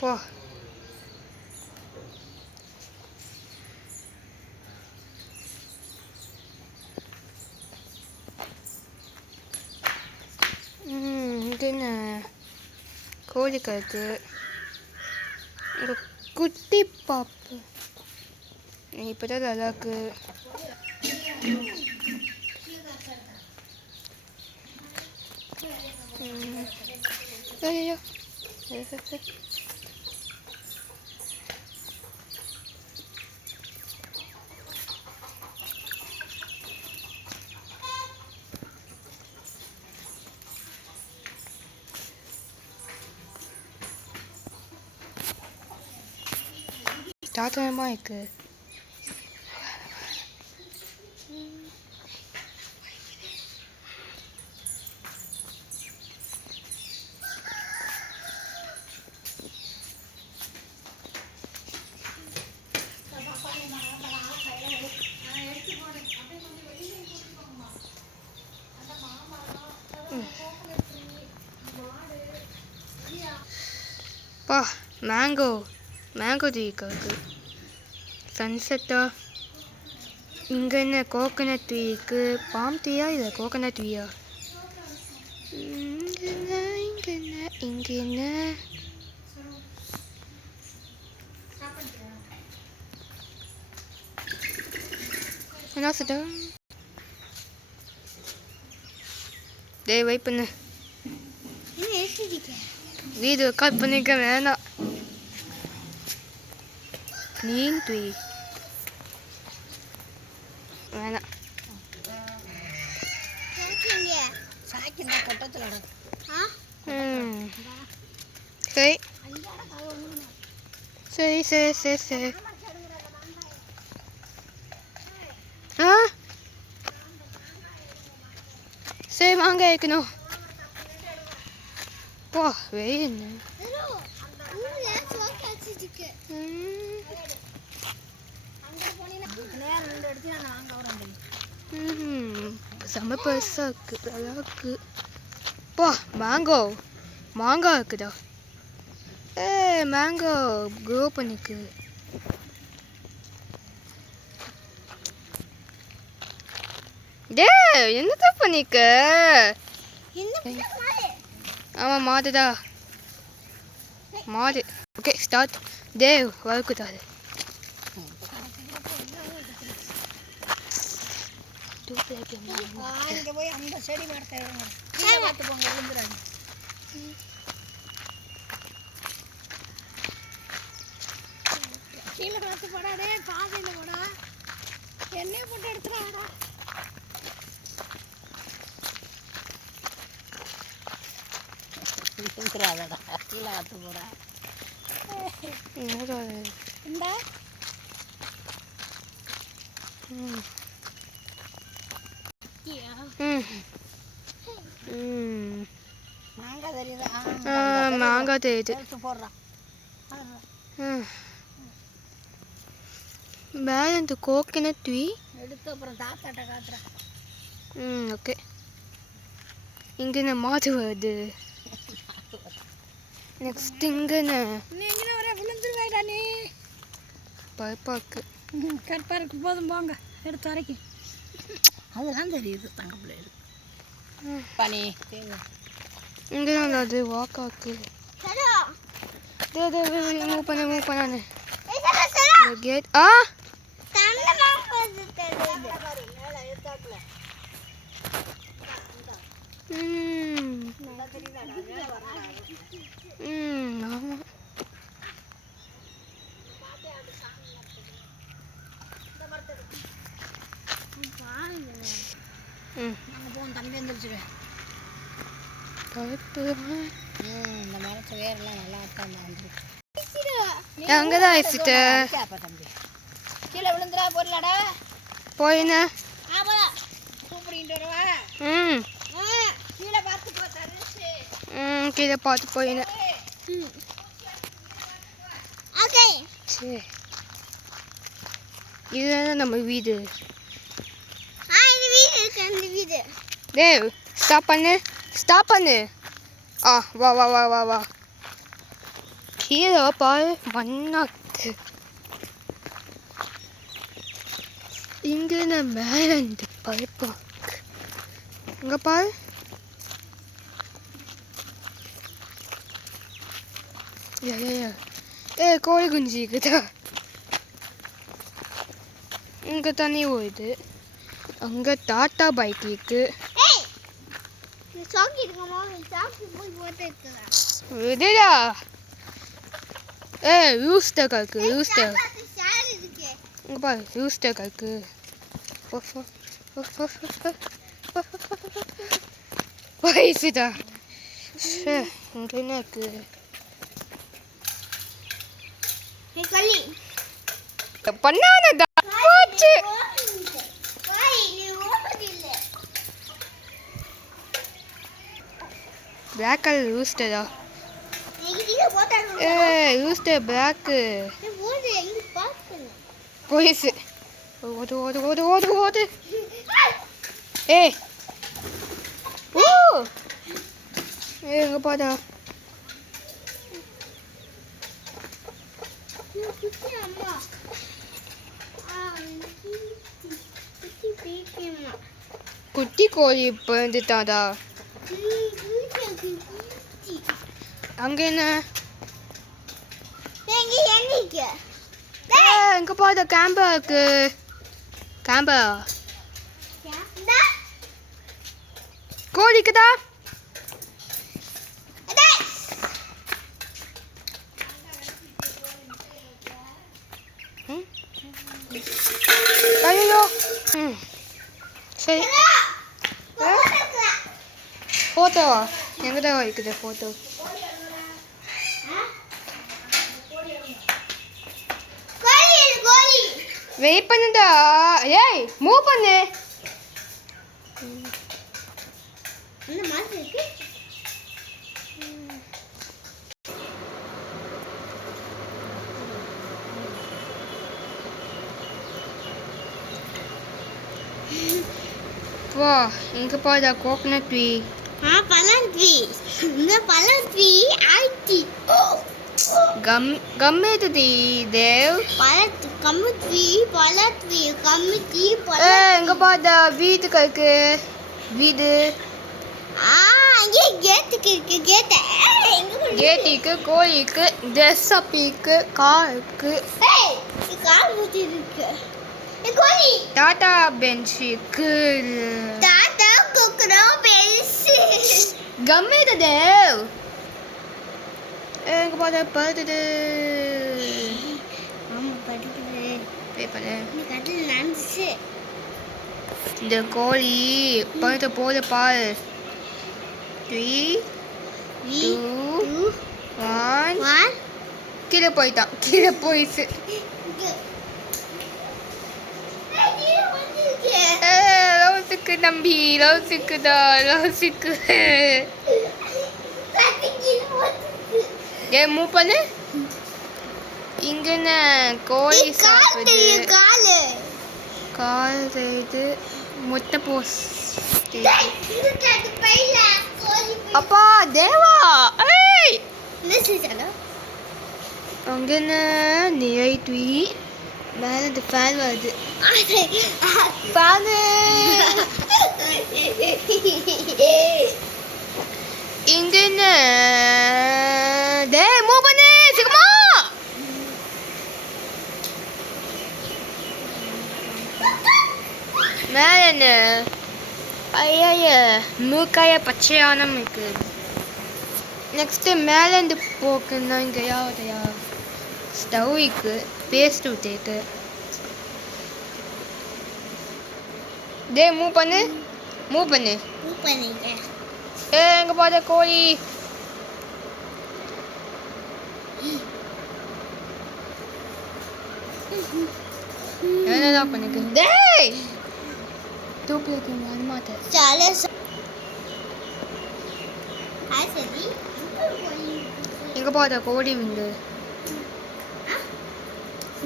போ. இது என்ன கோழி கருக்கு ஒரு குட்டி பாப்பு இப்போதான் நல்லாக்கு. ஐயோ தாத்தமா இருக்கு. பா மேங்கோ டீ இருக்கு. சன்செட்டா. இங்கே என்ன கோகனட் ட்ரீ இருக்கு. பாம் டீயா இல்லை கோகனட் ட்ரீயா? இங்கே என்ன என்ன சொல்ற? டேய் வெயிட் பண்ணு. வீடியோ ரெக்கார்ட் பண்ணிக்க வேணாம். நீன் ட்ரீ வேணாம். சரி சரி சரி சரி சரி. சரி வாங்க வைக்கணும். போ வெயில். செம்ம பெருசாக இருக்குது. நல்லா இருக்கு. போ மாங்காய் இருக்குதா? மேங்கோ க்ரோ பண்ணிக்கு. டே என்னதான் பண்ணிக்க? ஆமாம் மாடுதா மாடு. Okay start. தேவ் வளர்க்குதாது. போய் அந்த செடி மரத்தை போங்க விழுந்துறாங்க. கீழே பார்த்து போடாடே பாதையில் போடா. எண்ணெய் போட்டு எடுத்துடாடா. இருக்கிறாடா கீழே பார்த்து போடா. இந்தா மாங்காய் தெரியுதா? மாங்காய் தெரியுது. போடுறான் வேற இந்த கோகனட் ட்ரீ எடுத்து அப்புறம் தாத்தாட்ட காட்டுறேன். ஓகே. இங்கே நான் மாட்டு வருது. நெக்ஸ்ட் இங்கன்னு நீங்களும் ஒரே விழுந்துருவாடா நீ. பருப்பாக்கு கற்பாருக்கு போதும் போங்க எடுத்து வரைக்கும். அதெல்லாம் தெரியுது தங்க பிள்ளைகள். பனி இங்கே தான் அது வாக்காக்கு. Move பண்ணானே gate. ஆமாம். தம்பி வந்துருச்சுவேன். இந்த மரத்து வேரெல்லாம் நல்லா இருக்காங்க. அங்கதான் வச்சுட்டு தம்பி கீழே விழுந்துடா போடலாடா. போயின கூப்பிடிட்டு வருவா. கீழே பார்த்து போத்தாரு. கீழே பார்த்து போயின. சரி இதுதான் நம்ம வீடு. தேவ் ஸ்டாப் பண்ணு. வா வா வா வா வா. கீழே பாரு மண்ணாக்கு. இங்கே நான் மேலே இருந்து பைப்பா இங்கே பாரு. கோழி குஞ்சு இருக்குதா? இங்கே தண்ணி ஓடுது. அங்கே டாட்டா பைக் இருக்கு. விடுடா. ரூஸ்டர் இருக்கு. ரூஸ்டர் இங்கே பாரு. ரூஸ்டர் இருக்கு. வயசுதா. இங்கே என்ன இருக்கு? பண்ணாதடா. போச்சு. பிளாக் கலர் ரூஸ்டரா? Rooster black. போயிடுச்சு. ஓடு ஓடு ஓடு ஓடு ஓடு. ஓ எங்க பாடா? குட்டி கோழி பிறந்துட்டாடா. அங்க என்ன? எங்க பாடா? கேம்பா இருக்கு. கேம்பா கோழிக்குதா? ஐயோ. சரி. ஃபோட்டோவா? எங்கடா இருக்குது ஃபோட்டோ? வெயிட் பண்ணுடா. ஏய் மூவ் பண்ணு. வா இங்க பாருடா கோகனட் ட்ரீ. பழம் ட்ரீ. இந்த பழம் ட்ரீ ஆயிடுச்சு. கம்மிடுடி தேவ். கம்மிட்ரி பழத்ரி கம்மிட்ரி எங்க பாருடா வீடு இருக்கு. வீடு. இங்கே கேட்டுக்கு இருக்கு. கேட் இருக்கு. கோழி இருக்கு. ட்ரெஸ் அப் இருக்கு. கார் இருக்கு. கார் ஊற்றி இருக்கு. கோழி. டாடா பெஞ்ச் இருக்கு. டாடா கொக்கரோ பெஞ்ச். கம்மிடு தேவ். எங்க பாருடா படுது. பே பண்ணு. இந்த கோழி படுத்த போத பாரு. 3 2 1 கீழே போயிட்டான். கீழே போயிடுச்சு. லவ்ஸுக்கு நம்பி. லவ்ஸுக்குதா. லவ்ஸுக்கு. ஏன் மூவ் பண்ணு. இங்கே கோழி சாப்பிடுது. கால் இது முட்டை போஸ். அப்பா தேவா. அங்கே நிறை ட்ரீ. மேலே இந்த ஃபேன் வருது. ஃபேனு. இங்கே டே மூவ் பண்ணு சீக்கிரமா. மேலே என்ன? ஐயா மூக்காய பச்சையான இருக்கு. நெக்ஸ்ட்டு மேலேருந்து போக்குன்னா இங்கே யாரையா ஸ்டவ் இருக்கு. பேஸ்ட் ஊற்றிருக்கு. டே மூவ் பண்ணு. மூவ் பண்ணு. எங்க பாரு கோழி. என்னதான் பண்ணிருக்கு? டேய் தூக்கு வைக்கீங்க அது மாத்த. எங்க பாரு கோழி விண்டு.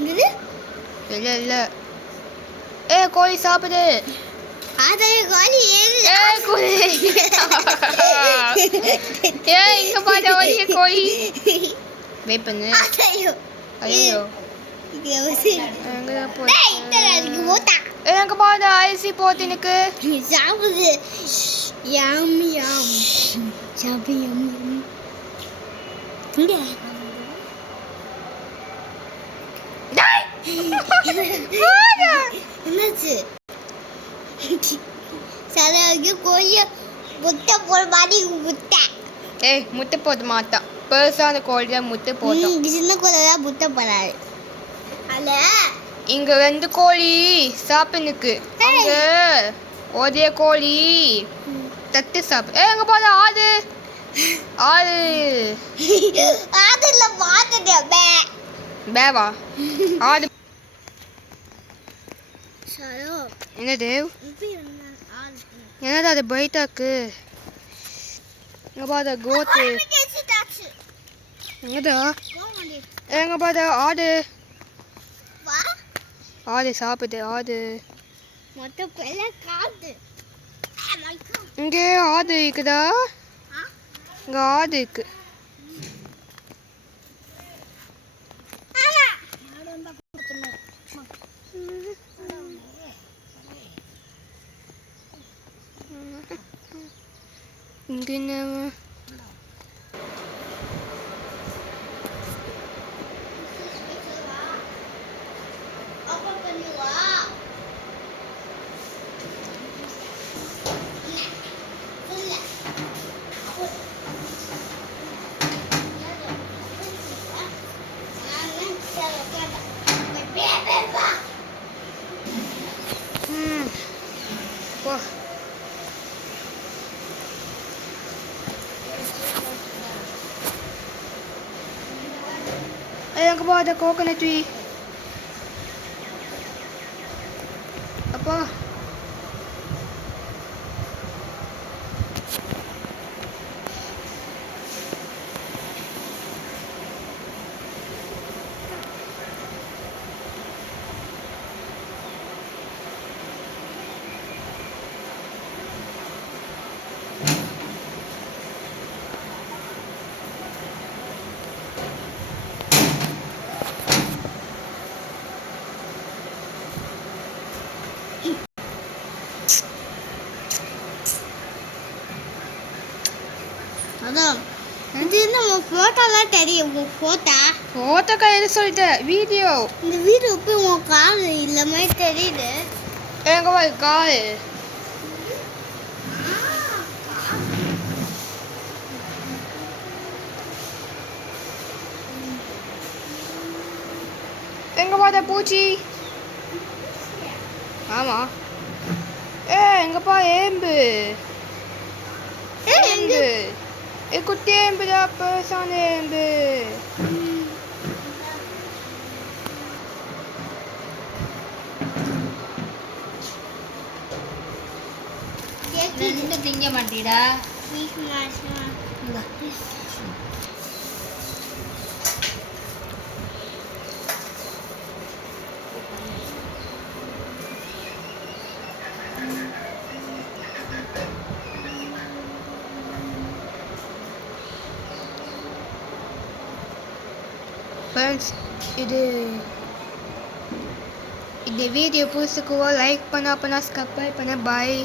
இல்லை கோழி சாப்பிடு. கோழி. இங்க பாரு கோழி. வெயிட் பண்ணு. ஐயோ ஐயோ இது அவசி எங்கதான் டேய் இத்தனைக்கு போச்சு? போட்டா எனக்கு பாரு ஐசி போத்து எனக்கு. சாப்பிடு யம் யம் சாப்பி யம் யம் இங்க டேய் என்னாச்சு சரகு கோய முட்டை போல் மாதிரி முட்டை ஏய் முட்டை போட மாட்டான். பெருசான கோழி தான் முட்டை போட்டோம். சின்ன கோழி தான் முட்டை போடாது அல்ல இங்க 2 கோழி சாப்பினுக்கு. அங்க ஒரே கோழி தட்டு சாப்பிடு. எங்க பாரு ஆடு ஆடு அதுல மாட்டுதே பே பேவா ஆடு. சரோ என்னது இது என்ன ஆடு என்னது அது பைட்டாக்கு? எங்க பாரு கோத்து. கேசிட்டாச்சு எங்கடா? கோமடி எங்க பாரு ஆடு வா ஆடு சாப்பிடு ஆடு. மொத்த பெல காது மை காட் இங்கே ஆடு இருக்குதா? இங்க ஆடு இருக்கு. ஆமா ஆடு வந்தா கொடுத்துறோம் இங்க என்ன? அப்பா பண்ணி வா இல்ல போ. எங்க பாரு கோகனட் ட்ரீ. அப்பா அதான் இது நம்ம ஃபோட்டோலாம் தெரியும் உன் ஃபோட்டோ போட்டோ கையில் சொல்லிட்டேன். வீடியோ இந்த வீடு போய் உன் கால் இல்ல மாதிரி தெரியுது எங்க பாரு கால். எங்க பாரு பூச்சி. ஆமா எங்க பா ஏம்பு ஏம்பு. குட்டி ஏம்புடா பெருசான ஏம்பு. ரெண்டு திங்க மாட்டீடா ஃப்ரெண்ட்ஸ் இது இந்த வீடியோ பிடிச்சிக்கோ லைக் பண்ண சப்ஸ்கிரைப் பண்ண பாய்.